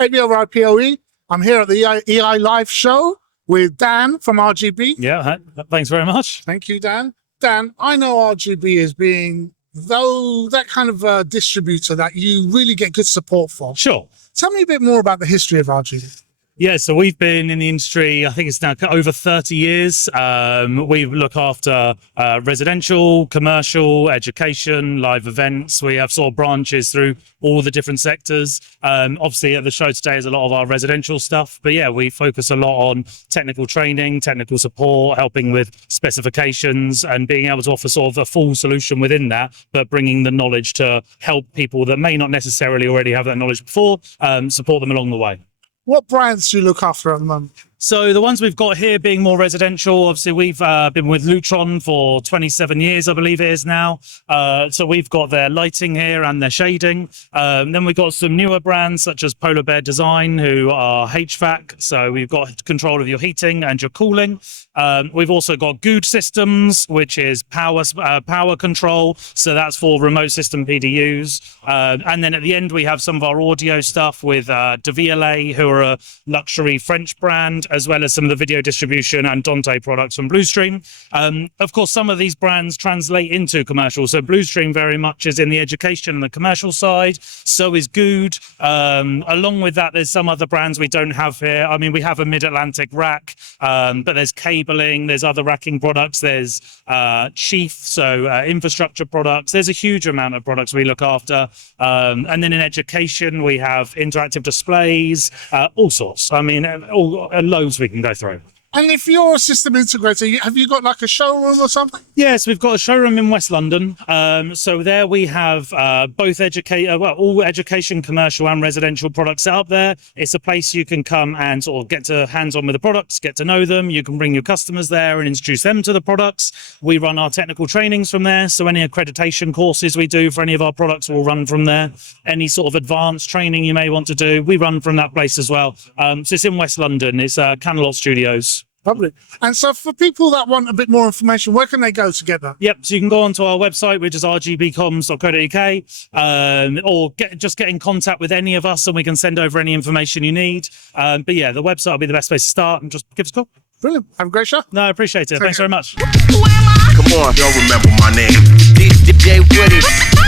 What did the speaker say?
ABORIPOE. I'm here at the EI Live show with Dan from RGB. Yeah, thanks very much. Thank you, Dan. Dan, I know RGB as being that kind of distributor that you really get good support from. Sure. Tell me a bit more about the history of RGB. Yeah, so we've been in the industry, I think it's now over 30 years. We look after residential, commercial, education, live events. We have sort of branches through all the different sectors. Obviously at the show today is a lot of our residential stuff, but yeah, we focus a lot on technical training, technical support, helping with specifications and being able to offer sort of a full solution within that, but bringing the knowledge to help people that may not necessarily already have that knowledge before, support them along the way. What brands do you look after at the moment? So the ones we've got here being more residential, obviously we've been with Lutron for 27 years, I believe it is now. So we've got their lighting here and their shading. Then we've got some newer brands such as Polar Bear Design, who are HVAC. So we've got control of your heating and your cooling. We've also got Gude Systems, which is power control. So that's for remote system PDUs. And then at the end, we have some of our audio stuff with DeVLA, who are a luxury French brand, as well as some of the video distribution and Dante products from Bluestream. Of course, some of these brands translate into commercial. So Bluestream very much is in the education and the commercial side. So is Gude. Along with that, there's some other brands we don't have here. I mean, we have a Mid-Atlantic rack, but there's cabling, there's other racking products, there's sheath, so infrastructure products. There's a huge amount of products we look after. And then in education, we have interactive displays, all sorts. I mean, loads we can go through. And if you're a system integrator, have you got like a showroom or something? Yes, we've got a showroom in West London. So there we have both all education, commercial and residential products set up there. It's a place you can come and sort of get to hands-on with the products, get to know them. You can bring your customers there and introduce them to the products. We run our technical trainings from there. So any accreditation courses we do for any of our products will run from there. Any sort of advanced training you may want to do, we run from that place as well. So it's in West London. It's Canalot Studios. Lovely. And so for people that want a bit more information, where can they go to get that? Yep, so you can go onto our website, which is rgbcoms.co.uk, or just get in contact with any of us and we can send over any information you need. But yeah, the website will be the best place to start, and just give us a call. Brilliant. Have a great show. No, I appreciate it. Thanks very much. Come on, y'all remember my name. DJ Woody.